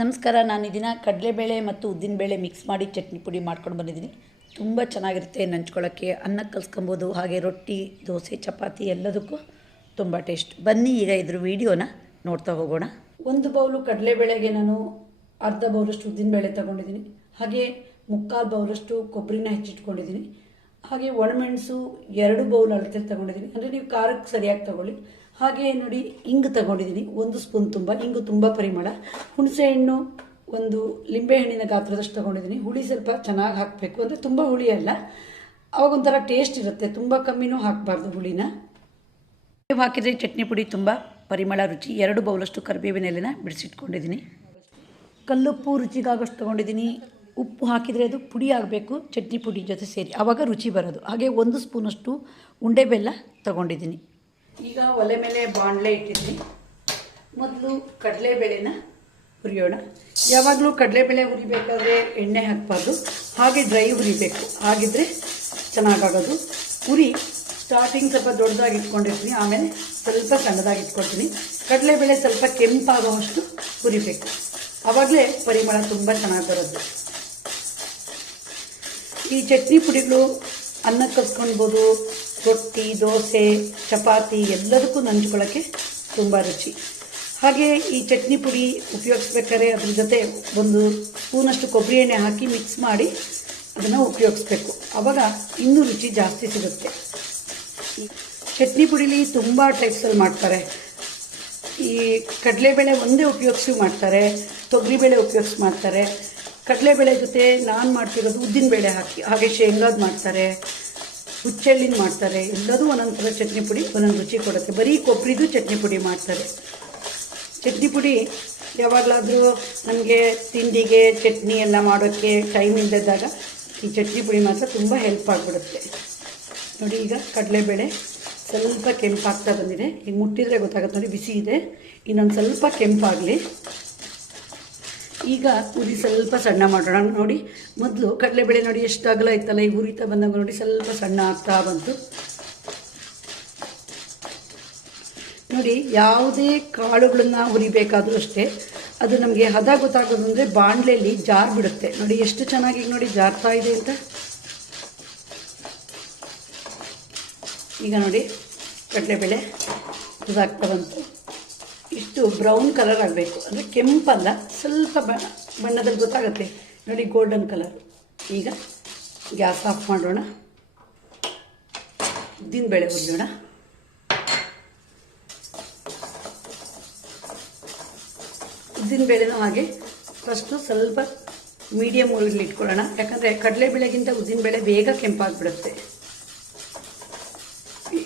ನಮಸ್ಕಾರ. ನಾನು ಇದನ್ನ ಕಡಲೆಬೇಳೆ ಮತ್ತು ಉದ್ದಿನಬೇಳೆ ಮಿಕ್ಸ್ ಮಾಡಿ ಚಟ್ನಿ ಪುಡಿ ಮಾಡ್ಕೊಂಡು ಬಂದಿದ್ದೀನಿ. ತುಂಬ ಚೆನ್ನಾಗಿರುತ್ತೆ ನಂಚ್ಕೊಳ್ಳೋಕ್ಕೆ. ಅನ್ನಕ್ಕೆ ಕಲ್ಸ್ಕೊಬೋದು, ಹಾಗೆ ರೊಟ್ಟಿ, ದೋಸೆ, ಚಪಾತಿ ಎಲ್ಲದಕ್ಕೂ ತುಂಬ ಟೇಸ್ಟ್. ಬನ್ನಿ ಈಗ ಇದ್ರ ವೀಡಿಯೋನ ನೋಡ್ತಾ ಹೋಗೋಣ. ಒಂದು ಬೌಲು ಕಡಲೆಬೇಳೆಗೆ ನಾನು ಅರ್ಧ ಬೌಲಷ್ಟು ಉದ್ದಿನಬೇಳೆ ತೊಗೊಂಡಿದ್ದೀನಿ. ಹಾಗೆ ಮುಕ್ಕಾಲು ಬೌಲಷ್ಟು ಕೊಬ್ಬರಿನ ಹೆಚ್ಚಿಟ್ಕೊಂಡಿದ್ದೀನಿ. ಹಾಗೆ ಒಣಮೆಣಸು 2 ಬೌಲ್ ಅಳತೆ ತೊಗೊಂಡಿದ್ದೀನಿ. ಅಂದರೆ ನೀವು ಖಾರಕ್ಕೆ ಸರಿಯಾಗಿ ತೊಗೊಳ್ಳಿ. ಹಾಗೆ ನೋಡಿ, ಹಿಂಗು ತಗೊಂಡಿದ್ದೀನಿ 1 ಸ್ಪೂನ್ ತುಂಬ. ಹಿಂಗು ತುಂಬ ಪರಿಮಳ. ಹುಣಸೆಹಣ್ಣು ಒಂದು ಲಿಂಬೆಹಣ್ಣಿನ ಗಾತ್ರದಷ್ಟು ತೊಗೊಂಡಿದ್ದೀನಿ. ಹುಳಿ ಸ್ವಲ್ಪ ಚೆನ್ನಾಗಿ ಹಾಕಬೇಕು, ಅಂದರೆ ತುಂಬ ಹುಳಿ ಅಲ್ಲ, ಅವಾಗ ಒಂಥರ ಟೇಸ್ಟ್ ಇರುತ್ತೆ. ತುಂಬ ಕಮ್ಮಿನೂ ಹಾಕಬಾರ್ದು ಹುಳಿನ. ಹಾಕಿದರೆ ಚಟ್ನಿ ಪುಡಿ ತುಂಬ ಪರಿಮಳ, ರುಚಿ. 2 ಬೌಲಷ್ಟು ಕರಿಬೇವಿನ ಎಲೆನ ಬಿಡಿಸಿಟ್ಕೊಂಡಿದ್ದೀನಿ. ಕಲ್ಲುಪ್ಪು ರುಚಿಗಾಗೋಷ್ಟು ತೊಗೊಂಡಿದ್ದೀನಿ. ಉಪ್ಪು ಹಾಕಿದರೆ ಅದು ಪುಡಿ ಆಗಬೇಕು, ಚಟ್ನಿ ಪುಡಿ ಜೊತೆ ಸೇರಿ, ಆವಾಗ ರುಚಿ ಬರೋದು. ಹಾಗೆ 1 ಸ್ಪೂನಷ್ಟು ಉಂಡೆ ಬೆಲ್ಲ ತೊಗೊಂಡಿದ್ದೀನಿ. ಈಗ ಒಲೆ ಮೇಲೆ ಬಾಣಲೆ ಇಟ್ಟಿದ್ದೀನಿ. ಮೊದಲು ಕಡಲೆಬೇಳೆನ ಹುರಿಯೋಣ. ಯಾವಾಗಲೂ ಕಡಲೆಬೇಳೆ ಹುರಿಬೇಕಾದ್ರೆ ಎಣ್ಣೆ ಹಾಕಬಾರ್ದು, ಹಾಗೆ ಡ್ರೈ ಹುರಿಬೇಕು, ಹಾಗಿದ್ರೆ ಚೆನ್ನಾಗಾಗೋದು. ಹುರಿ ಸ್ಟಾರ್ಟಿಂಗ್ ಸ್ವಲ್ಪ ದೊಡ್ಡದಾಗಿ ಇಟ್ಕೊಂಡಿರ್ತೀನಿ, ಆಮೇಲೆ ಸ್ವಲ್ಪ ಸಣ್ಣದಾಗಿ ಇಟ್ಕೊಳ್ತೀನಿ. ಕಡಲೆಬೇಳೆ ಸ್ವಲ್ಪ ಕೆಂಪಾಗುವಷ್ಟು ಹುರಿಬೇಕು, ಆವಾಗಲೇ ಪರಿಮಳ ತುಂಬ ಚೆನ್ನಾಗಿ ಬರೋದು. ಈ ಚಟ್ನಿ ಪುಡಿಗಳು ಅನ್ನಕ್ಕೆ ಕಲ್ಸ್ಕೊಳ್ಬೋದು, ರೊಟ್ಟಿ, ದೋಸೆ, ಚಪಾತಿ ಎಲ್ಲದಕ್ಕೂ ನಂಚ್ಕೊಳ್ಳೋಕ್ಕೆ ತುಂಬ ರುಚಿ. ಹಾಗೆ ಈ ಚಟ್ನಿ ಪುಡಿ ಉಪಯೋಗಿಸ್ಬೇಕಾದ್ರೆ ಅದ್ರ ಜೊತೆ 1 ಸ್ಪೂನಷ್ಟು ಕೊಬ್ಬರಿ ಎಣ್ಣೆ ಹಾಕಿ ಮಿಕ್ಸ್ ಮಾಡಿ ಅದನ್ನು ಉಪಯೋಗಿಸ್ಬೇಕು, ಆವಾಗ ಇನ್ನೂ ರುಚಿ ಜಾಸ್ತಿ ಸಿಗುತ್ತೆ. ಚಟ್ನಿ ಪುಡಿಲಿ ತುಂಬ ಟೈಪ್ಸಲ್ಲಿ ಮಾಡ್ತಾರೆ. ಈ ಕಡಲೆಬೇಳೆ ಒಂದೇ ಉಪಯೋಗಿಸಿ ಮಾಡ್ತಾರೆ, ತೊಗರಿಬೇಳೆ ಉಪಯೋಗಿಸಿ ಮಾಡ್ತಾರೆ. ಕಡಲೆಬೇಳೆ ಜೊತೆ ನಾನು ಮಾಡ್ತಿರೋದು ಉದ್ದಿನಬೇಳೆ ಹಾಕಿ, ಹಾಗೆ ಶೇಂಗಾದ ಮಾಡ್ತಾರೆ, ಹುಚ್ಚೆಳ್ಳಿನ ಮಾಡ್ತಾರೆ. ಎಲ್ಲದೂ ಒಂದೊಂದು ಥರ ಚಟ್ನಿ ಪುಡಿ ಒಂದೊಂದು ರುಚಿ ಕೊಡುತ್ತೆ. ಬರೀ ಕೊಬ್ಬರಿದು ಚಟ್ನಿ ಪುಡಿ ಮಾಡ್ತಾರೆ. ಚಟ್ನಿ ಪುಡಿ ಯಾವಾಗಲಾದರೂ ನಮಗೆ ತಿಂಡಿಗೆ ಚಟ್ನಿ ಎಲ್ಲ ಮಾಡೋಕ್ಕೆ ಟೈಮ್ ಇಲ್ಲದಾಗ ಈ ಚಟ್ನಿ ಪುಡಿ ಮಾತ್ರ ತುಂಬ ಹೆಲ್ಪ್ ಆಗಿಬಿಡುತ್ತೆ. ನೋಡಿ, ಈಗ ಕಡಲೆಬೇಳೆ ಸ್ವಲ್ಪ ಕೆಂಪಾಗ್ತಾ ಬಂದಿದೆ. ಈಗ ಮುಟ್ಟಿದರೆ ಗೊತ್ತಾಗುತ್ತೆ ನೋಡಿ, ಬಿಸಿ ಇದೆ. ಇನ್ನೊಂದು ಸ್ವಲ್ಪ ಕೆಂಪಾಗಲಿ. ಈಗ ಉರಿ ಸ್ವಲ್ಪ ಸಣ್ಣ ಮಾಡೋಣ. ನೋಡಿ, ಮೊದಲು ಕಡಲೆಬೇಳೆ ನೋಡಿ ಎಷ್ಟು ಅಗಲ ಇತ್ತಲ್ಲ, ಈಗ ಉರಿತಾ ಬಂದಾಗ ನೋಡಿ ಸ್ವಲ್ಪ ಸಣ್ಣ ಆಗ್ತಾ ಬಂತು. ನೋಡಿ, ಯಾವುದೇ ಕಾಳುಗಳನ್ನ ಹುರಿಬೇಕಾದ್ರೂ ಅಷ್ಟೇ, ಅದು ನಮಗೆ ಹದ ಗೊತ್ತಾಗೋದು ಅಂದರೆ ಬಾಣಲೆಯಲ್ಲಿ ಜಾರ್ ಬಿಡುತ್ತೆ. ನೋಡಿ ಎಷ್ಟು ಚೆನ್ನಾಗಿ ನೋಡಿ ಜಾರ್ತಾ ಇದೆ ಅಂತ. ಈಗ ನೋಡಿ ಕಡಲೆಬೇಳೆ ಇದಾಗ್ತಾ ಬಂತು. ಇಷ್ಟು ಬ್ರೌನ್ ಕಲರ್ ಆಗಬೇಕು, ಅಂದರೆ ಕೆಂಪಲ್ಲ, ಸ್ವಲ್ಪ ಬಣ್ಣದಲ್ಲಿ ಗೊತ್ತಾಗುತ್ತೆ ನೋಡಿ, ಗೋಲ್ಡನ್ ಕಲರ್. ಈಗ ಗ್ಯಾಸ್ ಆಫ್ ಮಾಡೋಣ. ಉದ್ದಿನಬೇಳೆ ಹುರಿಯೋಣ. ಉದ್ದಿನಬೇಳೆನೂ ಹಾಗೆ ಫಸ್ಟು ಸ್ವಲ್ಪ ಮೀಡಿಯಮ್ ಉರಿಲಿ ಇಟ್ಕೊಳ್ಳೋಣ, ಯಾಕಂದರೆ ಕಡಲೆಬೇಳೆಗಿಂತ ಉದ್ದಿನಬೇಳೆ ಬೇಗ ಕೆಂಪಾಗಿಬಿಡುತ್ತೆ.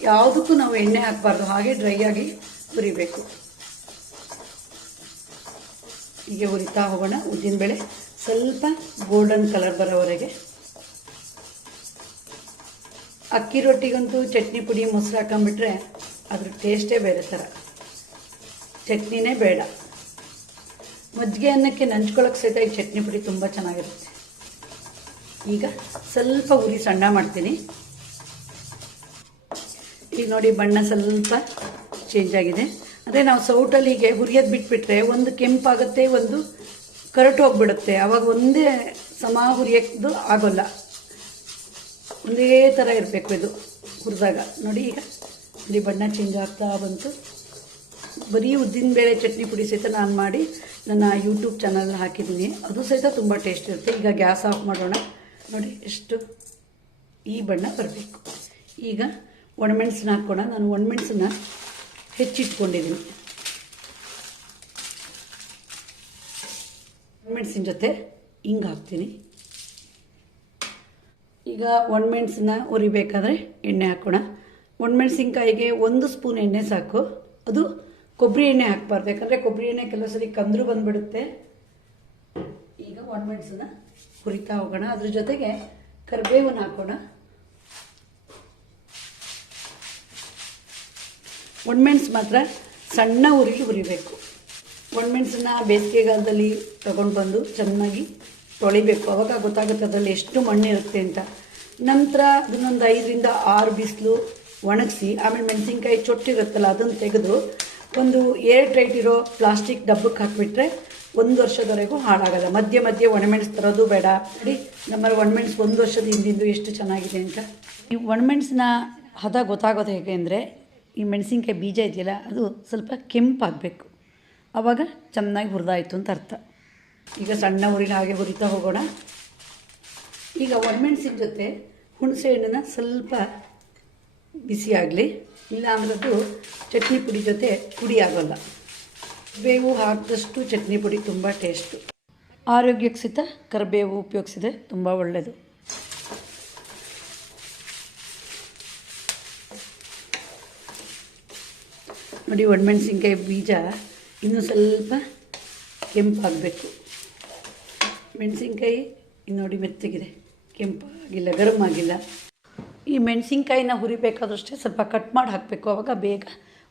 ಯಾವುದಕ್ಕೂ ನಾವು ಎಣ್ಣೆ ಹಾಕಬಾರ್ದು, ಹಾಗೆ ಡ್ರೈ ಆಗಿ ಹುರಿಬೇಕು. ಹೀಗೆ ಹುರಿತಾ ಹೋಗೋಣ. ಉದ್ದಿನಬೇಳೆ ಸ್ವಲ್ಪ ಗೋಲ್ಡನ್ ಕಲರ್ ಬರೋವರೆಗೆ. ಅಕ್ಕಿ ರೊಟ್ಟಿಗಂತೂ ಚಟ್ನಿ ಪುಡಿ ಮೊಸರು ಹಾಕೊಂಡ್ಬಿಟ್ರೆ ಅದ್ರ ಟೇಸ್ಟೇ ಬೇರೆ ಥರ, ಚಟ್ನಿನೇ ಬೇಡ. ಮಜ್ಜಿಗೆ ಅನ್ನಕ್ಕೆ ನಂಚ್ಕೊಳ್ಳೋಕೆ ಸಹಿತ ಈ ಚಟ್ನಿ ಪುಡಿ ತುಂಬ ಚೆನ್ನಾಗಿರುತ್ತೆ. ಈಗ ಸ್ವಲ್ಪ ಉರಿ ಸಣ್ಣ ಮಾಡ್ತೀನಿ. ಈಗ ನೋಡಿ, ಬಣ್ಣ ಸ್ವಲ್ಪ ಚೇಂಜ್ ಆಗಿದೆ. ಅಂದರೆ ನಾವು ಸೌಟಲ್ಲಿ ಹೀಗೆ ಹುರಿಯೋದು ಬಿಟ್ಬಿಟ್ರೆ ಒಂದು ಕೆಂಪಾಗುತ್ತೆ, ಒಂದು ಕರಟು ಹೋಗ್ಬಿಡುತ್ತೆ. ಆವಾಗ ಒಂದೇ ಸಮ ಹುರಿಯೋದು ಆಗೋಲ್ಲ, ಒಂದೇ ಥರ ಇರಬೇಕು ಇದು ಹುರಿದಾಗ. ನೋಡಿ, ಈಗ ಇಲ್ಲಿ ಬಣ್ಣ ಚೇಂಜ್ ಆಗ್ತಾ ಬಂತು. ಬರೀ ಉದ್ದಿನಬೇಳೆ ಚಟ್ನಿ ಪುಡಿ ಸಹಿತ ನಾನು ಮಾಡಿ ನನ್ನ ಯೂಟ್ಯೂಬ್ ಚಾನಲ್ ಹಾಕಿದ್ದೀನಿ, ಅದು ಸಹಿತ ತುಂಬ ಟೇಸ್ಟ್ ಇರುತ್ತೆ. ಈಗ ಗ್ಯಾಸ್ ಆಫ್ ಮಾಡೋಣ. ನೋಡಿ ಎಷ್ಟು ಈ ಬಣ್ಣ ಬರಬೇಕು. ಈಗ ಒಣಮೆಣಸನ್ನ ಹಾಕೋಣ. ನಾನು ಒಣಮೆಣಸನ್ನ ಹೆಚ್ಚಿಟ್ಕೊಂಡಿದ್ದೀನಿ. ಒಣಮೆಣಸಿನ ಜೊತೆ ಹಿಂಗೆ ಹಾಕ್ತೀನಿ. ಈಗ ಒಣಮೆಣಸನ್ನ ಹುರಿಬೇಕಾದ್ರೆ ಎಣ್ಣೆ ಹಾಕೋಣ. ಒಣಮೆಣಸಿನ್ಕಾಯಿಗೆ 1 ಸ್ಪೂನ್ ಎಣ್ಣೆ ಸಾಕು. ಅದು ಕೊಬ್ಬರಿ ಎಣ್ಣೆ ಹಾಕಬಾರ್ದು, ಯಾಕಂದರೆ ಕೊಬ್ಬರಿ ಎಣ್ಣೆ ಕೆಲವು ಸರಿ ಕಂದ್ರು ಬಂದುಬಿಡುತ್ತೆ. ಈಗ ಒಣಮೆಣಸನ್ನ ಹುರಿತಾ ಹೋಗೋಣ. ಅದ್ರ ಜೊತೆಗೆ ಕರಿಬೇವನ್ನ ಹಾಕೋಣ. ಒಣಮೆಣಸು ಮಾತ್ರ ಸಣ್ಣ ಉರಿಲಿ ಹುರಿಬೇಕು. ಒಣಮೆಣಸನ್ನ ಬೇಸಿಗೆಗಾಲದಲ್ಲಿ ತಗೊಂಡು ಬಂದು ಚೆನ್ನಾಗಿ ತೊಳಿಬೇಕು, ಅವಾಗ ಗೊತ್ತಾಗುತ್ತೆ ಅದರಲ್ಲಿ ಎಷ್ಟು ಮಣ್ಣಿರುತ್ತೆ ಅಂತ. ನಂತರ ಅದನ್ನೊಂದು 5ರಿಂದ 6 ಬಿಸಿಲು ಒಣಗಿಸಿ, ಆಮೇಲೆ ಮೆಣಸಿನ್ಕಾಯಿ ಚೊಟ್ಟಿರುತ್ತಲ್ಲ ಅದನ್ನು ತೆಗೆದು ಒಂದು ಏರ್ ಟೈಟ್ ಇರೋ ಪ್ಲಾಸ್ಟಿಕ್ ಡಬ್ಬಕ್ಕೆ ಹಾಕಿಬಿಟ್ರೆ 1 ವರ್ಷದವರೆಗೂ ಹಾಳಾಗಲ್ಲ. ಮಧ್ಯೆ ಮಧ್ಯೆ ಒಣಮೆಣಸು ತರೋದು ಬೇಡ. ನೋಡಿ ನಮ್ಮಲ್ಲಿ ಒಣಮೆಣಸು 1 ವರ್ಷದ ಹಿಂದಿಂದು ಎಷ್ಟು ಚೆನ್ನಾಗಿದೆ ಅಂತ. ಈ ಒಣಮೆಣಸಿನ ಹದ ಗೊತ್ತಾಗೋದು ಹೇಗೆ ಅಂದರೆ, ಈ ಮೆಣಸಿನ್ಕಾಯಿ ಬೀಜ ಇದೆಯಲ್ಲ ಅದು ಸ್ವಲ್ಪ ಕೆಂಪಾಗಬೇಕು, ಆವಾಗ ಚೆನ್ನಾಗಿ ಹುರಿದಾಯಿತು ಅಂತ ಅರ್ಥ. ಈಗ ಸಣ್ಣ ಉರಿಲಿ ಹಾಗೆ ಹುರಿತಾ ಹೋಗೋಣ. ಈಗ ಒಣಮೆಣಸಿನ ಜೊತೆ ಹುಣಸೆ ಹಣ್ಣನ್ನು ಸ್ವಲ್ಪ ಬಿಸಿ ಆಗಲಿ, ಇಲ್ಲಾಂದ್ರೆ ಅದು ಚಟ್ನಿ ಪುಡಿ ಜೊತೆ ಪುಡಿ ಆಗೋಲ್ಲ. ಬೇವು ಹಾಕಿದಷ್ಟು ಚಟ್ನಿ ಪುಡಿ ತುಂಬ ಟೇಸ್ಟು. ಆರೋಗ್ಯಕ್ಕೆ ಸಹಿತ ಕರಿಬೇವು ಉಪಯೋಗಿಸಿದ್ರೆ ತುಂಬ ಒಳ್ಳೆಯದು. ನೋಡಿ ಒಣಮೆಣಸಿನ್ಕಾಯಿ ಬೀಜ ಇನ್ನೂ ಸ್ವಲ್ಪ ಕೆಂಪಾಗಬೇಕು. ಮೆಣಸಿನ್ಕಾಯಿ ನೋಡಿ ಮೆತ್ತಗಿದೆ, ಕೆಂಪಾಗಿಲ್ಲ, ಗರಮ್ ಆಗಿಲ್ಲ. ಈ ಮೆಣಸಿನ್ಕಾಯಿನ ಹುರಿಬೇಕಾದ್ರಷ್ಟೇ ಸ್ವಲ್ಪ ಕಟ್ ಮಾಡಿ ಹಾಕಬೇಕು, ಆವಾಗ ಬೇಗ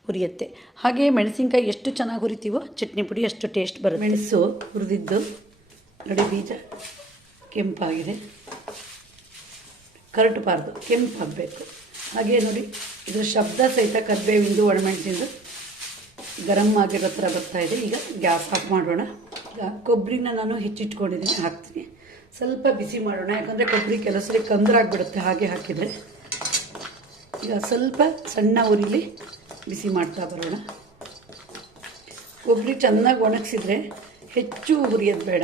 ಹುರಿಯುತ್ತೆ. ಹಾಗೆ ಮೆಣಸಿನ್ಕಾಯಿ ಎಷ್ಟು ಚೆನ್ನಾಗಿ ಹುರಿತೀವೋ ಚಟ್ನಿ ಪುಡಿ ಅಷ್ಟು ಟೇಸ್ಟ್ ಬರುತ್ತೆ. ಮೆಣಸು ಹುರಿದಿದ್ದು ನೋಡಿ, ಬೀಜ ಕೆಂಪಾಗಿದೆ, ಕರಟಬಾರ್ದು, ಕೆಂಪಾಗಬೇಕು. ಹಾಗೆ ನೋಡಿ ಇದರ ಶಬ್ದ ಸಹಿತ ಕರಿಬೇವಿಂದು ಒಣಮೆಣಸಿಂದು ಗರಮ್ ಆಗಿರೋ ಥರ ಬರ್ತಾಯಿದೆ. ಈಗ ಗ್ಯಾಸ್ ಆಫ್ ಮಾಡೋಣ. ಈಗ ಕೊಬ್ಬರಿನ ನಾನು ಹೆಚ್ಚಿಟ್ಕೊಂಡಿದ್ದೀನಿ, ಹಾಕ್ತೀನಿ. ಸ್ವಲ್ಪ ಬಿಸಿ ಮಾಡೋಣ, ಯಾಕಂದರೆ ಕೊಬ್ಬರಿ ಕೆಲವು ಸರಿ ಕಂದರಾಗಿಬಿಡುತ್ತೆ ಹಾಗೆ ಹಾಕಿದರೆ. ಈಗ ಸ್ವಲ್ಪ ಸಣ್ಣ ಉರಿಲಿ ಬಿಸಿ ಮಾಡ್ತಾ ಬರೋಣ. ಕೊಬ್ಬರಿ ಚೆನ್ನಾಗಿ ಒಣಗಿಸಿದ್ರೆ ಹೆಚ್ಚು ಹುರಿಯೋದು ಬೇಡ.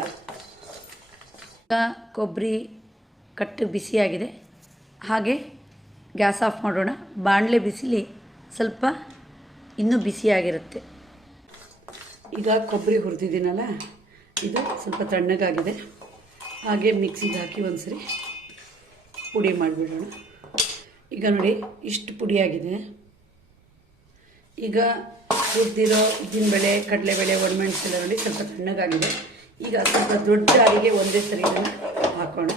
ಈಗ ಕೊಬ್ಬರಿ ಕಟ್ಟು ಬಿಸಿಯಾಗಿದೆ, ಹಾಗೆ ಗ್ಯಾಸ್ ಆಫ್ ಮಾಡೋಣ. ಬಾಣಲೆ ಬಿಸಿಲಿ ಸ್ವಲ್ಪ ಇನ್ನೂ ಬಿಸಿಯಾಗಿರುತ್ತೆ. ಈಗ ಕೊಬ್ಬರಿ ಹುರಿದಿದ್ದೀನಲ್ಲ, ಇದು ಸ್ವಲ್ಪ ತಣ್ಣಗಾಗಿದೆ. ಹಾಗೆ ಮಿಕ್ಸಿಗೆ ಹಾಕಿ ಒಂದ್ಸರಿ ಪುಡಿ ಮಾಡಿಬಿಡೋಣ. ಈಗ ನೋಡಿ ಇಷ್ಟು ಪುಡಿಯಾಗಿದೆ. ಈಗ ಹುರಿದಿರೋ ಉದ್ದಿನಬೇಳೆ, ಕಡಲೆಬೇಳೆ, ಒಣಮೆಣಸೆಲ್ಲ ನೋಡಿ ಸ್ವಲ್ಪ ತಣ್ಣಗಾಗಿದೆ. ಈಗ ಸ್ವಲ್ಪ ದೊಡ್ಡ ಜಾರಿಗೆ ಒಂದೇ ಸರಿ ಇದನ್ನು ಹಾಕೋಣ.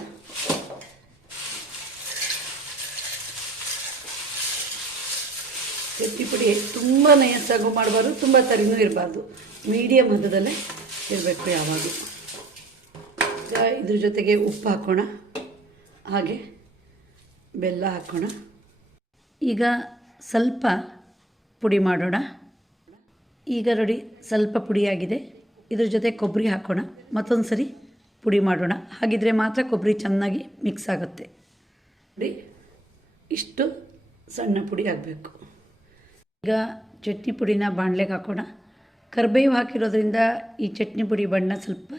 ಚಟ್ನಿ ಪುಡಿ ತುಂಬ ನಯಸ್ಸಾಗೂ ಮಾಡಬಾರ್ದು, ತುಂಬ ತರಿನೂ ಇರಬಾರ್ದು, ಮೀಡಿಯಮ್ ಹದದಲ್ಲೇ ಇರಬೇಕು ಯಾವಾಗಲೂ. ಇದ್ರ ಜೊತೆಗೆ ಉಪ್ಪು ಹಾಕೋಣ, ಹಾಗೆ ಬೆಲ್ಲ ಹಾಕೋಣ. ಈಗ ಸ್ವಲ್ಪ ಪುಡಿ ಮಾಡೋಣ. ಈಗ ನೋಡಿ ಸ್ವಲ್ಪ ಪುಡಿಯಾಗಿದೆ. ಇದ್ರ ಜೊತೆ ಕೊಬ್ಬರಿ ಹಾಕೋಣ, ಮತ್ತೊಂದು ಸರಿ ಪುಡಿ ಮಾಡೋಣ. ಹಾಗಿದ್ರೆ ಮಾತ್ರ ಕೊಬ್ಬರಿ ಚೆನ್ನಾಗಿ ಮಿಕ್ಸ್ ಆಗುತ್ತೆ. ನೋಡಿ ಇಷ್ಟು ಸಣ್ಣ ಪುಡಿ ಆಗಬೇಕು. ಈಗ ಚಟ್ನಿ ಪುಡಿನ ಬಾಣಲೆಗೆ ಹಾಕೋಣ. ಕರಿಬೇವು ಹಾಕಿರೋದ್ರಿಂದ ಈ ಚಟ್ನಿ ಪುಡಿ ಬಣ್ಣ ಸ್ವಲ್ಪ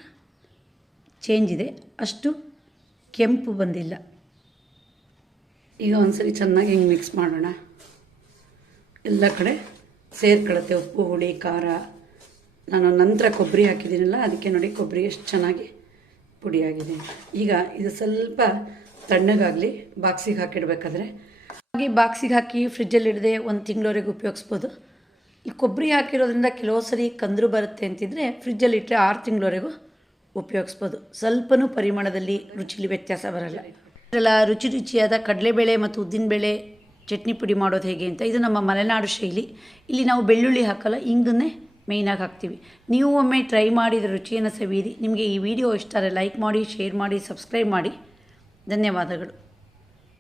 ಚೇಂಜ್ ಇದೆ, ಅಷ್ಟು ಕೆಂಪು ಬಂದಿಲ್ಲ. ಈಗ ಒಂದ್ಸರಿ ಚೆನ್ನಾಗಿ ಹಿಂಗೆ ಮಿಕ್ಸ್ ಮಾಡೋಣ. ಎಲ್ಲ ಕಡೆ ಸೇರ್ಕೊಳ್ಳುತ್ತೆ ಉಪ್ಪು, ಹುಳಿ, ಖಾರ. ನಾನು ನಂತರ ಕೊಬ್ಬರಿ ಹಾಕಿದ್ದೀನಲ್ಲ, ಅದಕ್ಕೆ ನೋಡಿ ಕೊಬ್ಬರಿ ಎಷ್ಟು ಚೆನ್ನಾಗಿ ಪುಡಿಯಾಗಿದೆ. ಈಗ ಇದು ಸ್ವಲ್ಪ ತಣ್ಣಗಾಗಲಿ, ಬಾಕ್ಸಿಗೆ ಹಾಕಿಡ್ಬೇಕಾದ್ರೆ. ಹಾಗೆ ಬಾಕ್ಸಿಗೆ ಹಾಕಿ ಫ್ರಿಜ್ಜಲ್ಲಿಡದೆ 1 ತಿಂಗಳವರೆಗೂ ಉಪಯೋಗಿಸ್ಬೋದು. ಈ ಕೊಬ್ಬರಿ ಹಾಕಿರೋದ್ರಿಂದ ಕೆಲವು ಸರಿ ಕಂದರು ಬರುತ್ತೆ ಅಂತಿದ್ರೆ ಫ್ರಿಜ್ಜಲ್ಲಿಟ್ಟರೆ 6 ತಿಂಗಳವರೆಗೂ ಉಪಯೋಗಿಸ್ಬೋದು. ಸ್ವಲ್ಪನೂ ಪರಿಮಾಣದಲ್ಲಿ ರುಚಿಲಿ ವ್ಯತ್ಯಾಸ ಬರಲ್ಲ. ಇದೆಲ್ಲ ರುಚಿಯಾದ ಕಡಲೆಬೇಳೆ ಮತ್ತು ಉದ್ದಿನಬೇಳೆ ಚಟ್ನಿ ಪುಡಿ ಮಾಡೋದು ಹೇಗೆ ಅಂತ. ಇದು ನಮ್ಮ ಮಲೆನಾಡು ಶೈಲಿ. ಇಲ್ಲಿ ನಾವು ಬೆಳ್ಳುಳ್ಳಿ ಹಾಕಲ್ಲ, ಇಂಗನ್ನೇ ಮೇಯ್ನಾಗಿ ಹಾಕ್ತೀವಿ. ನೀವು ಒಮ್ಮೆ ಟ್ರೈ ಮಾಡಿದ ರುಚಿಯನ್ನು ಸವಿಯಿರಿ. ನಿಮಗೆ ಈ ವಿಡಿಯೋ ಇಷ್ಟ ಆದರೆ ಲೈಕ್ ಮಾಡಿ, ಶೇರ್ ಮಾಡಿ, ಸಬ್ಸ್ಕ್ರೈಬ್ ಮಾಡಿ. ಧನ್ಯವಾದಗಳು.